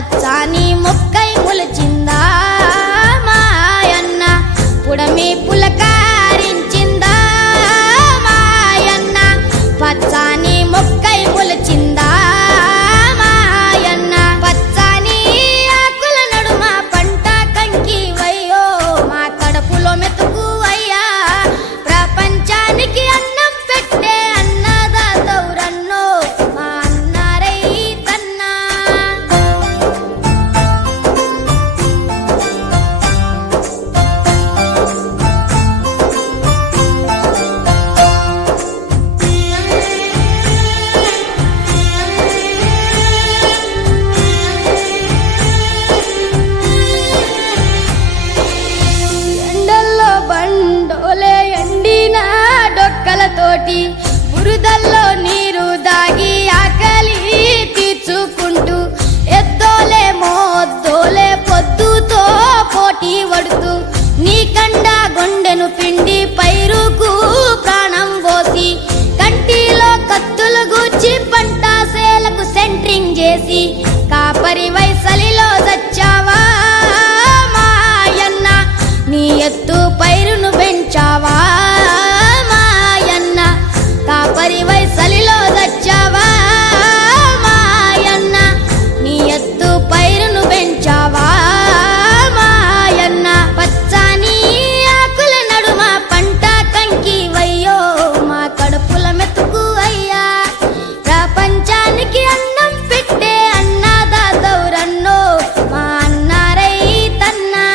పచ్చాని మొక్కై మొలచిందా మాయన్న పుడమి పులకారించిందా మాయన్న పచ్చాని మొక్కై మొలచిందా మాయన్న పచ్చాని ఆకుల నడుమ పంట కంకి వయ్యో మా కడుపులో మెతుకు అయ్యా ప్రపంచానికి అన్నం పెట్టే అన్నదాతౌరన్నో మా అన్న రైతన్నా ఎండల్లో బండోలే ఎండిన డొక్కలతోటి బురదల్లో నీరు దాగి ఆకలి తీర్చుకుంటూ ఎద్దోలే మోద్దోలే పొద్దుతో పోటీ పడుతూ నీ కండ గుండెను పిండి పైరుకు ప్రాణం పోసి కంటిలో కత్తులు గూర్చి పంట సేలకు సెంట్రింగ్ చేసి కాపరి వైసలిలో చచ్చావా మాయన్న నీ ఎత్తు పైరును పెంచావా మాయన్న కాపరి వైసలిలో చచ్చావా మాయన్న నీ ఎత్తు పైరును పెంచావా మాయన్న పచ్చాని ఆకుల నడుమ పంట కంకి వయ్యో మా కడుపుల మెతుకు అయ్యా ప్రపంచానికి అన్నం పెట్టే అన్నదాతౌరన్నో మా అన్న రైతన్నా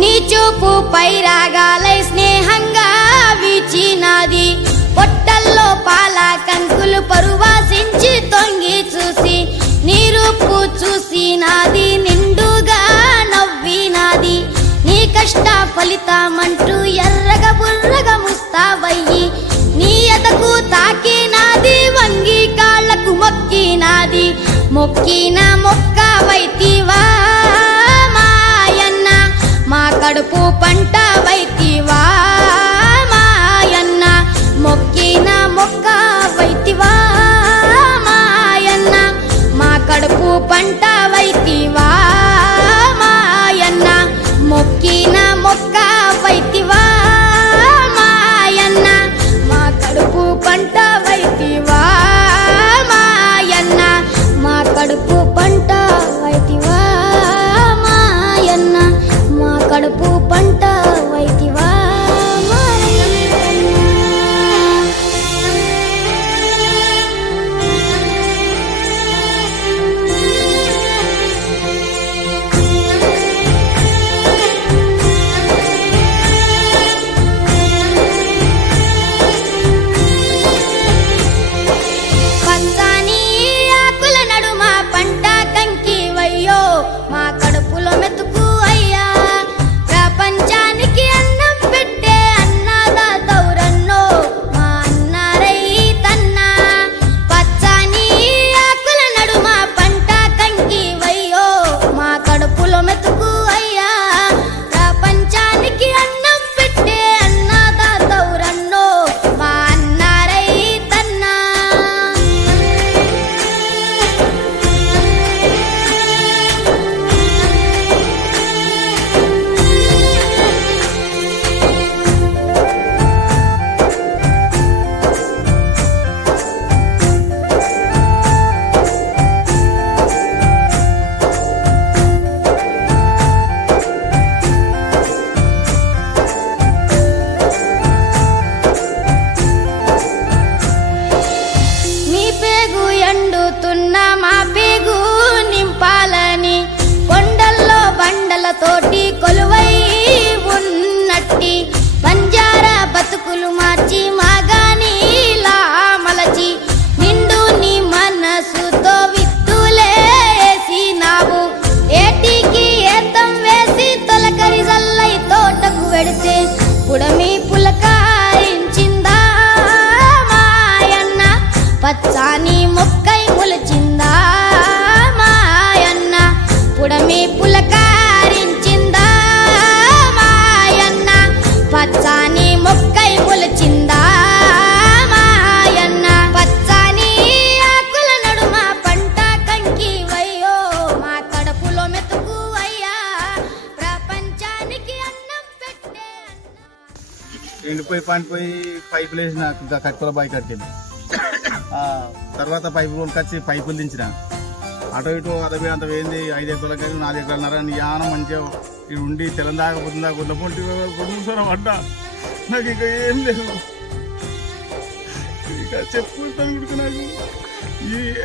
నీ చూపు పైరాగాలై స్నేహంగా వీచినాది పొట్టల్లో పాల కంకులు పరువాసించి తొంగి చూసి నీ రూపు చూసినాది నిండుగా నవ్వినాది నీ కష్ట ఫలితమంటూ ఎర్రగ బుర్రగా ముస్తావయ్యి నీ ఎదకు తాకినాది వంగి కాళ్ళకు మొక్కినాది మొక్కిన మొక్క వైతివా మాయన్న మా కడుపు పంట వైతివా మాయన్న మొక్కిన మొక్క వైతివా మాయన్న మా కడుపు పంట వైతివా మాయన్న మొక్కిన మొక్క వైతివా మాయన్న మా కడుపు పంట వైతివా మాయన్న మా కడుపు పంట వైతివా మాయన్న మా కడుపు పంట పాయింట్ పోయి పైపులు వేసిన కట్టుకుల బాయి కట్టింది. తర్వాత పైపులు కొనుకొచ్చి పైపులు దించిన. అటో ఇటు అదవి అంత వేయింది 5 ఎకరాలకి 4 ఎకరాలన్నర యానం మంచిగా ఇది ఉండి తెలంగాణ పోతుందా గుండెపొంటి కూర్చొని పడ్డా. నాకు ఇంకా ఏం లేదు, ఇక చెప్పుకుంటాను కూడా నాకు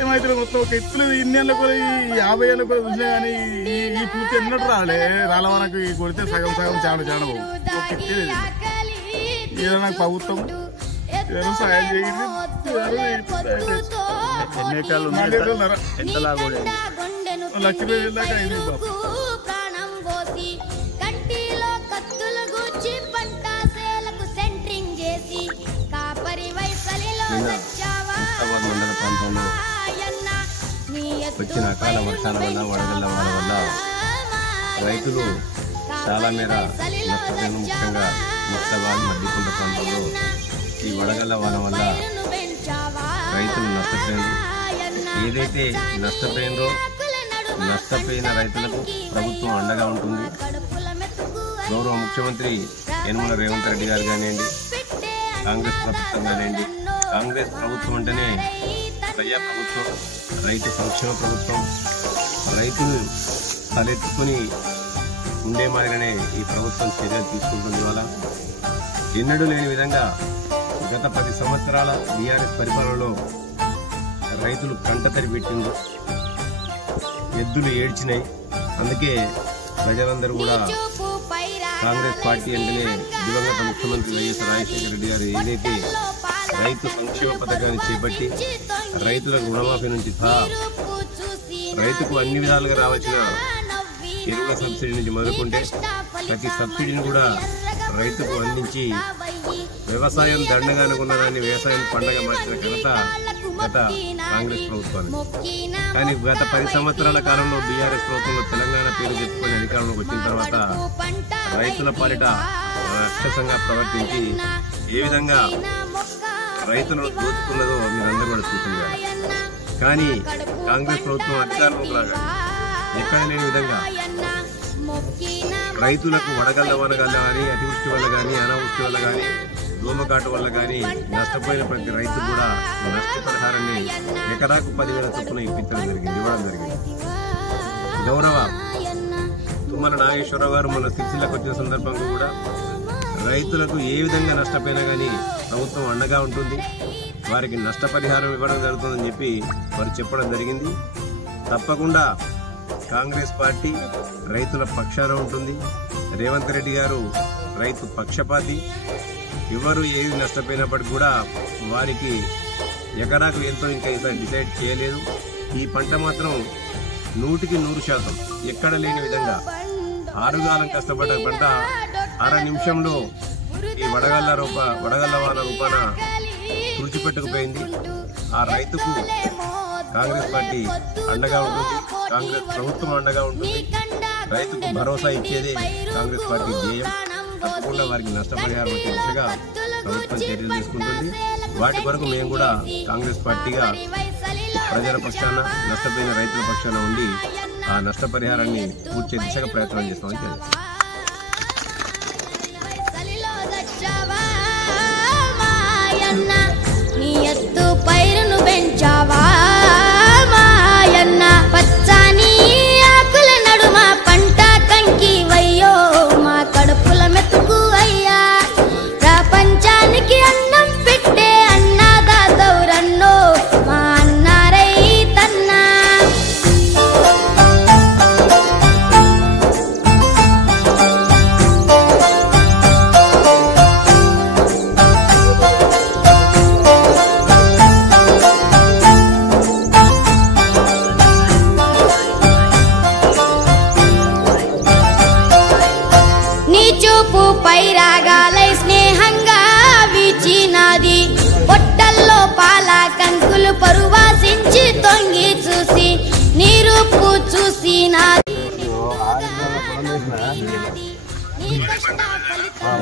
ఏమైతే మొత్తం ఒక ఎత్తులు ఇన్నేళ్ళ కూడా ఈ 50 ఏళ్ళ కూడా చూసినా కానీ ఈ పూర్తి ఎన్నట్టు రాలే మనకు కొడితే సగం చాడ బాబు ఒక ఎత్తేది. ఏదో నాకు ప్రభుత్వం ఏదో సాయం చేయండి. ఎన్ని ఎకరాలు ఎంతలా కూడా 1,00,000 దాకా అయింది బాబు. మండల ప్రాంతంలో వచ్చిన అకాల వర్షాల వల్ల వడగళ్ల వాన వల్ల రైతులు చాలా మేర నష్టపోయిన. ముఖ్యంగా ముస్తాబాద్ మధ్యకొండ ప్రాంతంలో ఈ వడగళ్ల వాన వల్ల రైతులు నష్టపోయారు. ఏదైతే నష్టపోయిన రైతులకు ప్రభుత్వం అండగా ఉంటుంది. గౌరవ ముఖ్యమంత్రి యనమల రేవంత్ రెడ్డి గారు కానివ్వండి, కాంగ్రెస్ ప్రభుత్వం కానివ్వండి. కాంగ్రెస్ ప్రభుత్వం అంటేనే ప్రజా ప్రభుత్వం, రైతు సంక్షేమ ప్రభుత్వం. రైతులు తలెత్తుకుని ఉండే మాదిరిగానే ఈ ప్రభుత్వం చర్యలు తీసుకుంటుంది. వల్ల ఎన్నడూ లేని విధంగా గత 10 సంవత్సరాల బీఆర్ఎస్ పరిపాలనలో రైతులు కంటతడి పెట్టింది, ఎద్దులు ఏడ్చినాయి. అందుకే ప్రజలందరూ కూడా కాంగ్రెస్ పార్టీ అంటేనే దివంగత ముఖ్యమంత్రి వైఎస్ రాజశేఖర రెడ్డి గారు ఏదైతే రైతు సంక్షేమ పథకాన్ని చేపట్టి రైతులకు రుణమాఫీ నుంచి సహా రైతుకు అన్ని విధాలుగా రావాల్సిన ఎరువుల సబ్సిడీ నుంచి మొదలుకుంటే ప్రతి సబ్సిడీని కూడా రైతుకు అందించి వ్యవసాయం దండగా అనుకున్న దాన్ని వ్యవసాయం పండగ మార్చిన ఘనత గత కాంగ్రెస్ ప్రభుత్వాన్ని. కానీ గత 10 సంవత్సరాల కాలంలో బీఆర్ఎస్ ప్రభుత్వంలో తెలంగాణ పేరు చెప్పుకొని అధికారంలోకి వచ్చిన తర్వాత రైతుల పాలిట రాక్షసంగా ప్రవర్తించి ఏ విధంగా రైతులను దోచుకున్నదో మీరందరూ కూడా చూసింది. కానీ కాంగ్రెస్ ప్రభుత్వం అధికారంలోకి రాగా ఎక్కడ లేని విధంగా రైతులకు వడగళ్ల వానగల్ల కానీ, అతివృష్టి వల్ల కానీ, అనావృష్టి వల్ల కానీ, దోమకాటు వల్ల కానీ నష్టపోయిన ప్రతి రైతు కూడా నష్టపరిహారాన్ని ఎకరాకు 10,000 చొప్పున ఇవ్వడం జరిగింది. గౌరవ తుమ్మల నాగేశ్వరరావు గారు మన సిరిసిల్లకు వచ్చిన సందర్భంగా కూడా రైతులకు ఏ విధంగా నష్టపోయినా కానీ ప్రభుత్వం అండగా ఉంటుంది, వారికి నష్టపరిహారం ఇవ్వడం జరుగుతుందని చెప్పి వారు చెప్పడం జరిగింది. తప్పకుండా కాంగ్రెస్ పార్టీ రైతుల పక్షాన ఉంటుంది. రేవంత్ రెడ్డి గారు రైతు పక్షపాతి. ఎవరు ఏది నష్టపోయినప్పటికీ కూడా వారికి ఎకరాకు ఎంతో ఇంకా డిసైడ్ చేయలేదు. ఈ పంట మాత్రం 100% ఎక్కడ లేని విధంగా 6 కాలం కష్టపడ్డ పంట 1/2 నిమిషంలో ఈ వడగళ్ల వాన రూపాన తుడిచిపెట్టుకుపోయింది. ఆ రైతుకు కాంగ్రెస్ పార్టీ అండగా ఉంటుంది, కాంగ్రెస్ ప్రభుత్వం అండగా ఉంటుంది. రైతుకు భరోసా ఇచ్చేదే కాంగ్రెస్ పార్టీ ధ్యేయం. తప్పకుండా వారికి నష్టపరిహారం వచ్చే దిశగా ప్రభుత్వం చర్యలు తీసుకుంటుంది. వాటి కొరకు మేము కూడా కాంగ్రెస్ పార్టీగా ప్రజల పక్షాన, నష్టపోయిన రైతుల పక్షాన ఉండి ఆ నష్టపరిహారాన్ని పూర్తి దిశగా ప్రయత్నం చేస్తామని తెలియదు.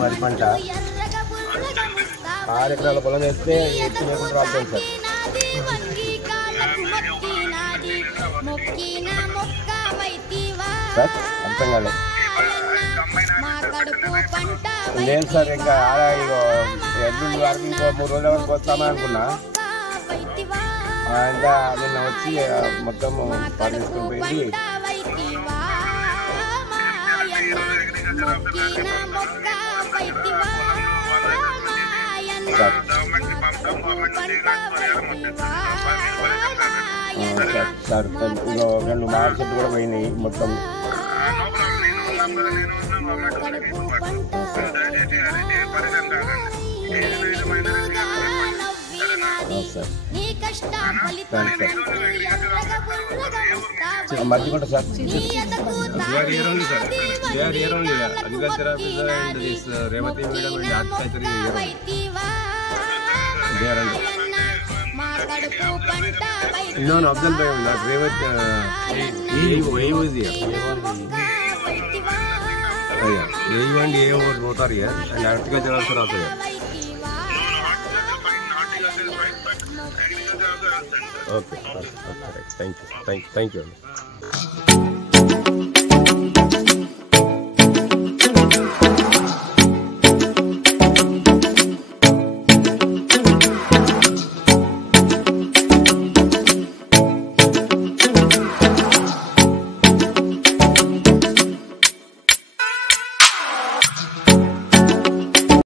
వరి పంట 6 ఎకరాల పొలం వేస్తే ఎత్తు లేకుండా రాలుతుంది సార్. అర్థం కాలేదు. మా కడుపు పంట లేదు సార్ ఇంకా ఎల్లుండి వరకు ఇంకో 3 రోజుల వరకు వస్తామని అనుకున్నా. ఇంకా నిన్న వచ్చి మొత్తం పాటించుకుని పోయింది. సార్ ఇంకో 2 మార్కెట్ కూడా పోయినాయి మొత్తం. మర్చిపోండి sir. Agriculture officer and this Revathi madam and horticulture No, Abdul Bhai, not Revati. He was here. Yeah, and A was both are here, and horticulture also here. Okay, thank you.